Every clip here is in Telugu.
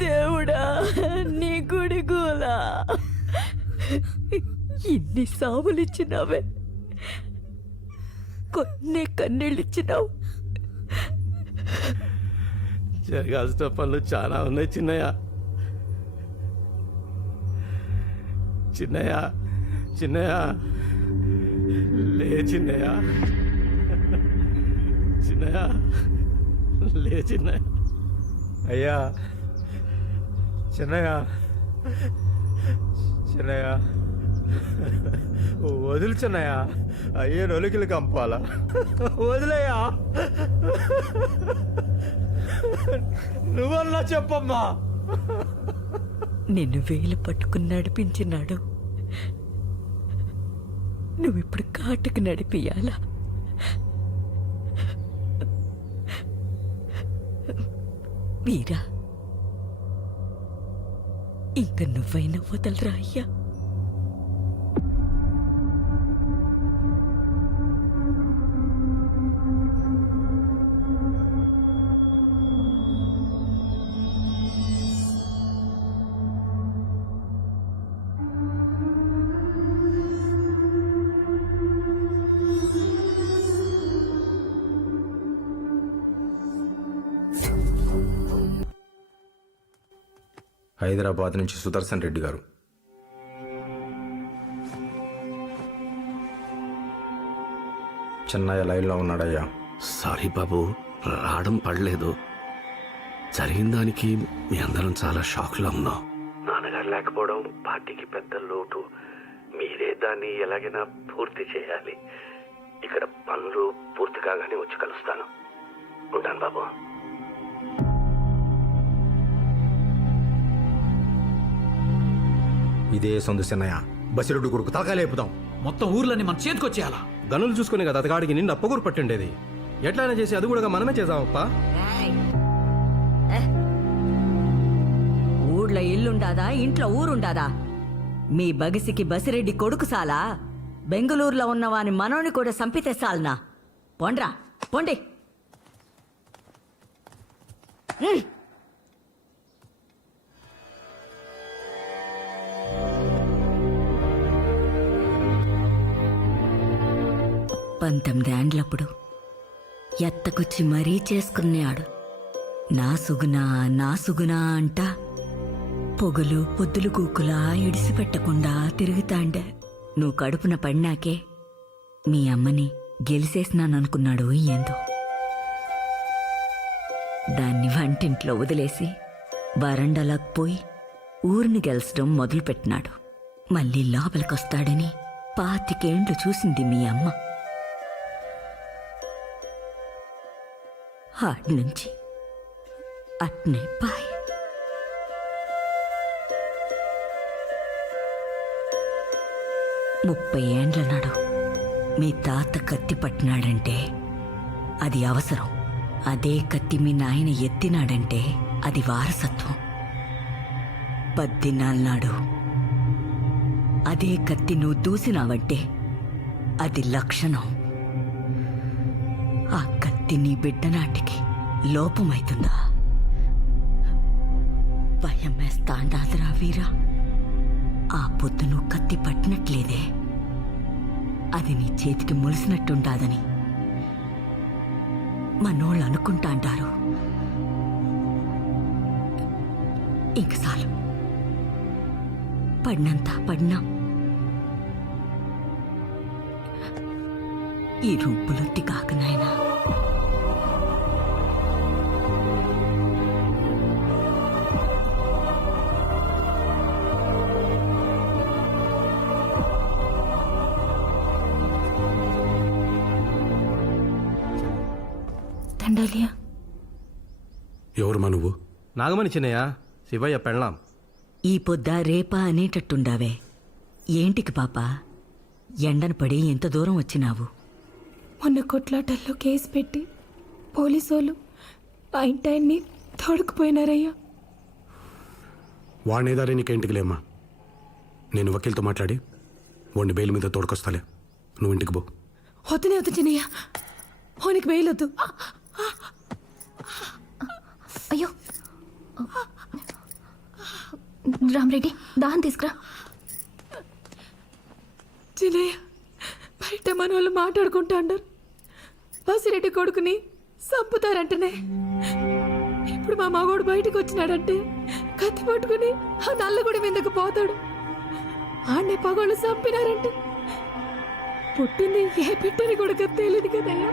దేవుడా నీ గుడి గోలా ఇన్ని సావులిచ్చినావే, కొన్ని కన్నీళ్ళిచ్చినావు. జరగాల్సిన పనులు చాలా ఉన్నాయి చిన్నయ్య. చిన్నయ్య చిన్నయ్య లే చిన్నయ్య, చిన్నయ్య లే చిన్నయ్య. అయ్యా చిన్నయ్య, చిన్నయ్య వదులు చిన్నయ్య, అయ్యే నొలికిలు కంపాలా, వదిలేయా. నువ్వన్నా చెప్పమ్మా. నిన్ను వేలు పట్టుకుని నడిపించినాడు, నువ్విప్పుడు కాటుకు నడిపియాలా? వీరా, ఇంక నువ్వైనా వదలరా అయ్యా. హైదరాబాద్ నుంచి సుదర్శన్ రెడ్డి గారు. చెన్నయ్య లైన్లో ఉన్నాడయ్యా. సారీ బాబు, రావడం పడలేదు. జరిగిన దానికి మీ అందరం చాలా షాక్లో ఉన్నాం. నాన్నగారు లేకపోవడం పార్టీకి పెద్ద లోటు. మీరే దాన్ని ఎలాగైనా పూర్తి చేయాలి. ఇక్కడ పనులు పూర్తి కాగానే వచ్చి కలుస్తాను. ఉంటాను బాబు. ఇదే సొందు చెన్నయ్య, బసిరెడ్డి కొడుకు తలకాలేపుదాం. మొత్తం ఊర్లన్నీ మన చేతికొచ్చేయాలా? గనులు చూసుకుని కదా అతగాడికి నిన్ను అప్పగూరు పట్టిండేది. ఎట్లయినా చేసి అది కూడా మనమే చేద్దామప్ప. ఊళ్ళో ఇల్లుండాదా ఇంట్లో ఊరుండాదా మీ బగిసికి బసిరెడ్డి కొడుకు సాలా బెంగళూరులో ఉన్నవాని మనోని కూడా సంపితే సాల్నా పొండ్రా పొండి పంతొమ్మిదేండ్లప్పుడు ఎత్తకొచ్చి మరీ చేసుకున్నాడు నా సుగునా అంట పొగలు పొద్దులు కూకులా ఇడిసిపెట్టకుండా తిరుగుతాండే నువ్వు కడుపున పడినాకే మీ అమ్మని గెలిసేసినాననుకున్నాడు ఏందో దాన్ని వంటింట్లో వదిలేసి వరండాలకు పోయి ఊరిని గెలిచడం మొదలుపెట్టినాడు మళ్ళీ లోపలికొస్తాడని 25 ఏండ్లు చూసింది మీ అమ్మ ఆడ్నుంచి అట్నే బాయ్ ముప్పై ఏండ్ల నాడు మీ తాత కత్తి పట్టినాడంటే అది అవసరం అదే కత్తి మీ నాయన ఎత్తినాడంటే అది వారసత్వం 10 దినాల నాడు అదే కత్తి నువ్వు దూసినావంటే అది లక్షణం ఆ కత్తి నీ బిడ్డ నాటికి లోపమైతుందా భయం వేస్తాండాదరా వీరా ఆ పొద్దు నువ్వు కత్తి పట్టినట్లేదే అది నీ చేతికి ములిసినట్టుండాదని మనోళ్ళు అనుకుంటా అంటారు ఇంక చాలు పడినంత పడినా ఈ రొంపులొత్తి కాక నాయనా దండాలియా ఎవరు నువ్వు నాగమణి చిన్నయ్య శివయ్య పెళ్ళాం ఈ పొద్ద రేపా అనేటట్టుండావే ఏంటికి పాప ఎండన పడి ఎంత దూరం వచ్చినావు మొన్న కొట్లాటల్లో కేసు పెట్టి పోలీసోళ్ళు ఆ ఇంటాయన్ని తోడుకుపోయినారయ్యా వాడినేదారే నీకేంటికిలేమ్మా నేను వకీల్తో మాట్లాడి వాడిని బెయిల్ మీద తోడుకొస్తాలే నువ్వు ఇంటికి పో వద్దునే వద్దు చిన్నయ్య ఓనికి వేయలొద్దు అయ్యో రామరెడ్డి దాహం తీసుకురా చిన్నయ్య బయట మన వాళ్ళు మాట్లాడుకుంటా అన్నారు బసిరెడ్డి కొడుకుని చంపుతారంటనే ఇప్పుడు మా మగోడు బయటకు వచ్చినాడంటే కత్తి పట్టుకుని ఆ నల్లగుడి మీదకు పోతాడు ఆడనే పగోళ్ళు చంపినారంటే పుట్టింది ఏ పెట్టని కొడుకు తెలియదు కదయ్యా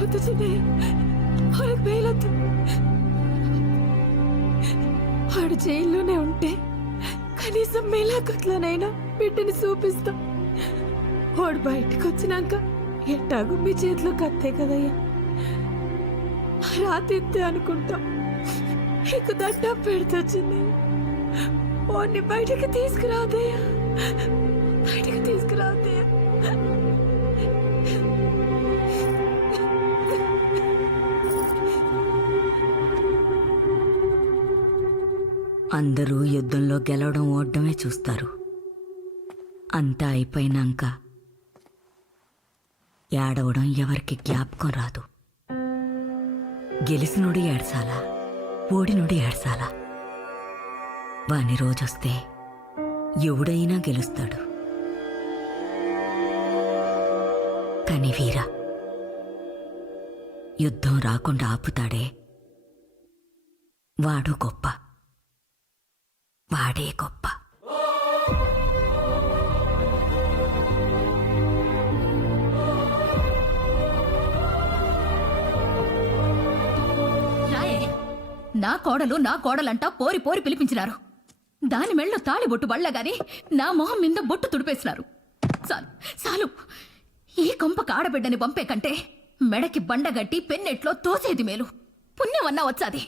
వద్దు చిన్నయ్య వాడికి వేయలొద్దు వాడు జైల్లోనే ఉంటే కనీసం మేలాకొట్లనైనా బిడ్డని చూపిస్తాం వాడు బయటకు వచ్చినాక ఎట్టాగు మీ చేతిలో కత్తే కదయ్యా రాతిత్తే అనుకుంటాం నీకు దండం పెడుతొచ్చింది వాడిని బయటకు తీసుకురాదయ్యా బయటకు తీసుకురాదయ్యా అందరూ యుద్ధంలో గెలవడం ఓడమే చూస్తారు అంతా అయిపోయినాక ఏడవడం ఎవరికి జ్ఞాపకం రాదు గెలిసినోడు ఏడ్సాలా ఓడినోడు ఏడ్సాలా వాని రోజొస్తే ఎవడైనా గెలుస్తాడు కాని వీరా యుద్ధం రాకుండా ఆపుతాడే వాడు గొప్ప వాడే గొప్ప రాయే నా కోడలంటా పోరి పోరి పిలిపించినారు దాని మెళ్ళో తాళిబొట్టు బళ్ళగాని నా మొహం మీద బొట్టు తుడిపేసినారు చాలు చాలు ఈ కొంపకు ఆడబిడ్డని పంపే కంటే మెడకి బండగట్టి పెన్నెట్లో తోసేది మేలు పుణ్యమన్నా వచ్చాది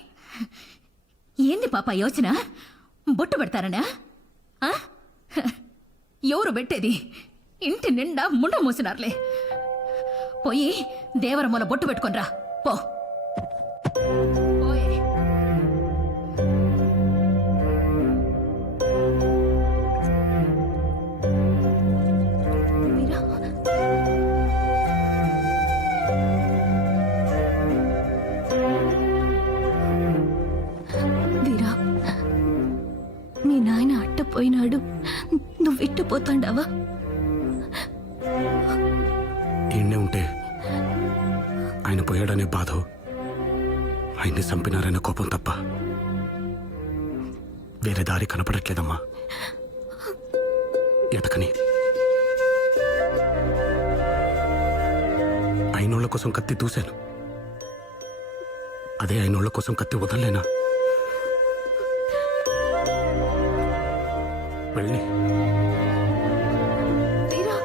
ఏంది పాప యోచన బొట్టు పెడతారనా ఆ? ఎవరు పెట్టేది ఇంటి నిండా ముండ మూసినారులే పోయి దేవరమ్మల బొట్టు పెట్టుకొనిరా పో పోయే మీ నాయన అట్టపోయినాడు, నువ్వు ఇట్టపోతాండావా? ఈయన్నే ఉంటే ఆయన పోయాడనే బాధ, ఆయన్ని చంపినారనే కోపం తప్ప వేరే దారి కనపడట్లేదమ్మా. ఎటకని అయినోళ్ల కోసం కత్తి దూశాను, అదే అయినోళ్ల కోసం కత్తి వదలలేనా? వెళ్ళి తీరా